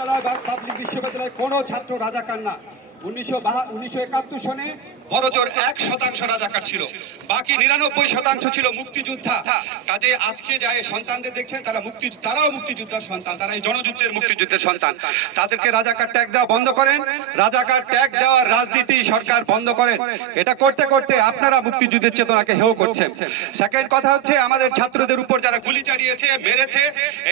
বিশ্ববিদ্যালয় বা পাবলিক বিশ্ববিদ্যালয়ে কোনো ছাত্র রাজাকার না। 1971 সনে বড়জোর 1% রাজাকার ছিল, বাকি 99% ছিল মুক্তিযোদ্ধা। কাজে আজকে যায় সন্তানদের দেখছেন তারাও মুক্তিযোদ্ধার সন্তান, তারা এই জনযুদ্ধের মুক্তিযুদ্ধের সন্তান। তাদেরকে রাজাকার ট্যাগ দেওয়া বন্ধ করেন, রাজাকার ট্যাগ দেওয়ার রাজনীতি সরকার বন্ধ করেন। এটা করতে করতে আপনারা মুক্তিযুদ্ধের চেতনাকে হেয় করছেন। সেকেন্ড কথা হচ্ছে, আমাদের ছাত্রদের উপর যারা গুলি চালিয়েছে, মেরেছে,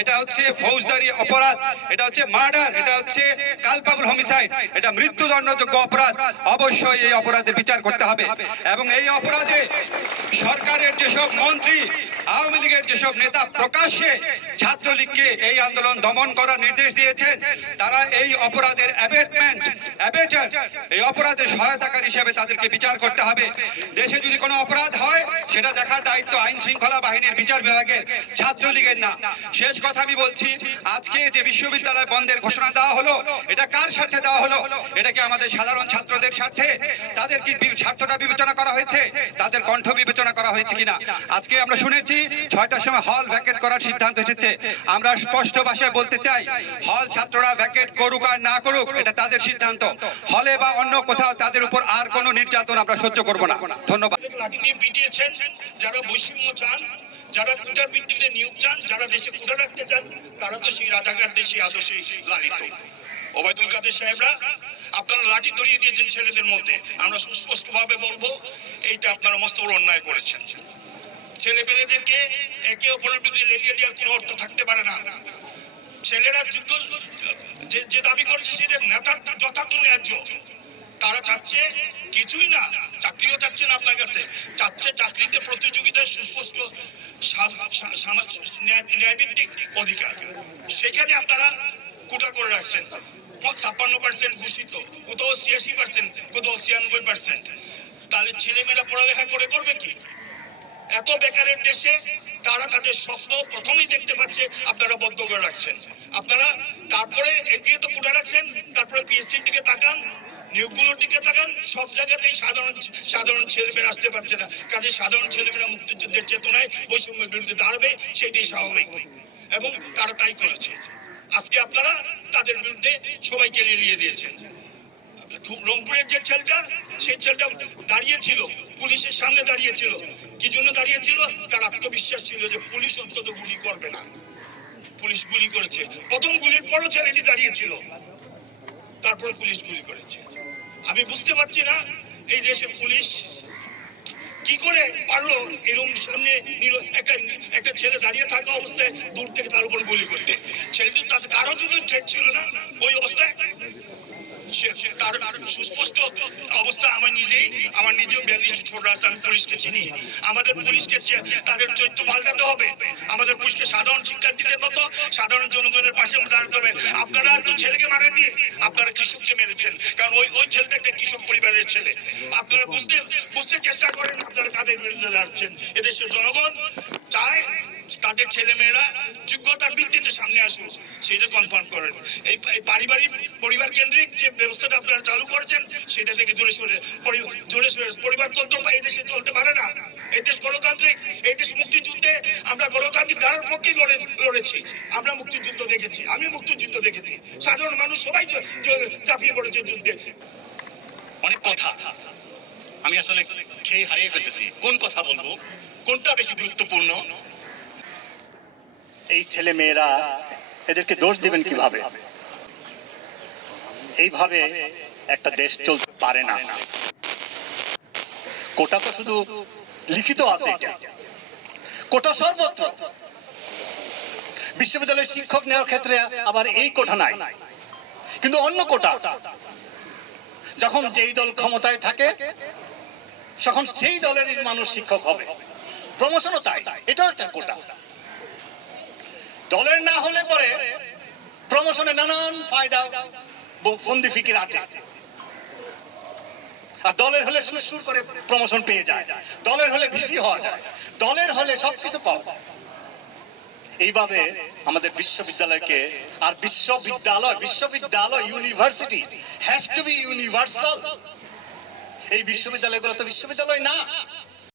এটা হচ্ছে ফৌজদারি অপরাধ, এটা হচ্ছে মার্ডার, এটা হচ্ছে কালপাবল হোমিসাইড, এটা মৃত্যুদণ্ডযোগ্য অপরাধ। অবশ্যই এই অপরাধের বিচার করতে হবে এবং এই অপরাধে সরকারের যেসব মন্ত্রী, আওয়ামী লীগের যেসব নেতা প্রকাশ্যে ছাত্রলীগকে এই আন্দোলন দমন করার নির্দেশ দিয়েছেন, তারা এই অপরাধের এই অপরাধের সহায়তাকারী হিসেবে তাদেরকে বিচার করতে হবে। দেশে যদি কোনো অপরাধ হয় সেটা দেখার দায়িত্ব আইন শৃঙ্খলা বাহিনীর, বিচার বিভাগের, ছাত্রলীগের না। শেষ কথা আমি বলছি, আজকে যে বিশ্ববিদ্যালয় বন্ধের ঘোষণা দেওয়া হলো, এটা কার স্বার্থে দেওয়া হলো? এটা কি আমাদের সাধারণ ছাত্রদের স্বার্থে? তাদের কি স্বার্থটা বিবেচনা করা হয়েছে? তাদের কণ্ঠ বিবেচনা করা হয়েছে কিনা? আজকে আমরা শুনেছি 6টার সময় হল ভ্যাকেট করার সিদ্ধান্ত এসেছে। আমরা স্পষ্ট ভাষায় বলতে চাই, হল ছাত্ররা ভ্যাকেট করুক আর না করুক, এটা তাদের সিদ্ধান্ত। হলে বা অন্য কোথাও তাদের উপর আর কোনো নির্যাতন আমরা সহ্য করব না। ধন্যবাদ। যারা বৈষম্য চান, যারা কোটার ভিত্তিতে নিয়োগ চান, যারা দেশে কোটা রাখতে চান, তারা তো সেই রাজাকার দেশি আদর্শে লালিত। ওবায়দুল কাদের সাহেবরা, আপনারা লাঠি ধরিয়ে দিয়েছেন ছেলেদের মধ্যে। আমরা সুস্পষ্ট ভাবে বলবো, এইটা আপনারা মস্ত বড় অন্যায় করেছেন। ছেলে পেলেদেরকে একে অপরের প্রতি লেলিয়ে দেওয়ার কোনো অর্থ থাকতে পারে না। ছেলেরা যুদ্ধ যে দাবি করেছে সেটা নেতার যথার্থ ন্যায্য। তারা চাচ্ছে কিছুই না, চাকরিও চাচ্ছে না আপনার কাছে, চাচ্ছে চাকরিতে প্রতিযোগিতায় সুস্পষ্ট ন্যায়ভিত্তিক অধিকার। সেখানে আপনারা কোটা করে রাখছেন। 56% ঘোষিত, কোথাও 86%, কোথাও 96%। তাহলে ছেলেমেয়েরা পড়ালেখা করে করবে কি? এত বেকারের দেশে তারা তাদের স্বপ্ন প্রথমেই দেখতে পাচ্ছে, আপনারা বদ্ধ করে রাখছেন। আপনারা তারপরে এগিয়ে তো কোটা রাখছেন, তারপরে পিএসসির দিকে তাকান, নিয়োগগুলোর দিকে তাকান, সব জায়গাতেই সাধারণ ছেলেমেয়েরা আসতে পারছে না। কাজে সাধারণ ছেলেমেয়েরা মুক্তিযুদ্ধের চেতনায় বৈষম্যের বিরুদ্ধে দাঁড়াবে, সেটাই স্বাভাবিক এবং তারা তাই করেছে। আজকে আপনারা তাদের বিরুদ্ধে সবাইকে লেলিয়ে দিয়েছেন। রংপুরের যে ছেলেটা, সেই ছেলেটা দাঁড়িয়েছিল, পুলিশের সামনে দাঁড়িয়েছিল। কি জন্য দাঁড়িয়েছিল? তার আত্মবিশ্বাস ছিল যে পুলিশ অন্তত গুলি করবে না। পুলিশ গুলি করেছে। প্রথম গুলির পরও ছেলেটি দাঁড়িয়েছিল, তারপর পুলিশ গুলি করেছে। আমি বুঝতে পারছি না এই দেশে পুলিশ কি করে পারলো এরকম সামনে একটা ছেলে দাঁড়িয়ে থাকা অবস্থায় দূর থেকে তার উপর গুলি করতে। ছেলেটি তাতে কারো যদি থ্রেট ছিল না ওই অবস্থায়। তার সুস্পষ্ট অবস্থা আমার নিজেও 42 ছোট আছে, আমি পুলিশকে চিনি। আমাদের পুলিশকে তাদের চরিত্র পাল্টাতে হবে। আমাদের পুলিশকে সাধারণ শিক্ষার্থীদের মতো সাধারণ জনগণের পাশে দাঁড়াতে হবে। আপনারা তো ছেলেকে মারেননি, আপনারা কৃষককে মেরেছেন, কারণ ওই ছেলেটা একটা কৃষক পরিবারের ছেলে। আপনারা বুঝতে চেষ্টা করেন আপনারা কাদের বিরুদ্ধে দাঁড়াচ্ছেন। এদেশের জনগণ চায় তাদের ছেলেমেয়েরা যোগ্যতার ভিত্তিতে সামনে আসুক, সেটা কনফার্ম করেন। এই পরিবার কেন্দ্রিক যে ব্যবস্থাটা আপনারা চালু করেছেন, সেটা থেকে জোরে সরে পরিবারতন্ত্র এই দেশে চলতে পারে না। এই দেশ গণতান্ত্রিক, এই দেশ মুক্তিযুদ্ধে আমরা গণতান্ত্রিক ধারার পক্ষে লড়েছি। আমরা মুক্তিযুদ্ধ দেখেছি, আমি মুক্তিযুদ্ধ দেখেছি। সাধারণ মানুষ সবাই ঝাঁপিয়ে পড়েছে যুদ্ধে। অনেক কথা আমি আসলে খেয়ে হারিয়ে ফেলতেছি, কোন কথা বলবো, কোনটা বেশি গুরুত্বপূর্ণ। এই ছেলে মেয়েরা, এদেরকে দোষ দিবেন কিভাবে? এইভাবে একটা দেশ চলতে পারে না। কোটা তো শুধু লিখিত আছে, কোটা সর্বত্র। বিশ্ববিদ্যালয়ের শিক্ষক নেওয়ার ক্ষেত্রে আবার এই কোটা নাই, কিন্তু অন্য কোটা আছে। যখন যেই দল ক্ষমতায় থাকে তখন সেই দলেরই মানুষ শিক্ষক হবে, প্রমোশনও তাই। এটাও একটা কোটা। দলের না হলে পরে প্রমোশনে নানান ফায়দা ফন্দি ফিকির আটে, আর দলের হলে সুরসুর করে প্রমোশন পেয়ে যায়, দলের হলে ভিসি হওয়া যায়, দলের হলে সবকিছু পাওয়া যায়। এইভাবে আমাদের বিশ্ববিদ্যালয়কে, আর বিশ্ববিদ্যালয় university has to be universal. এই বিশ্ববিদ্যালয়গুলো তো বিশ্ববিদ্যালয় না।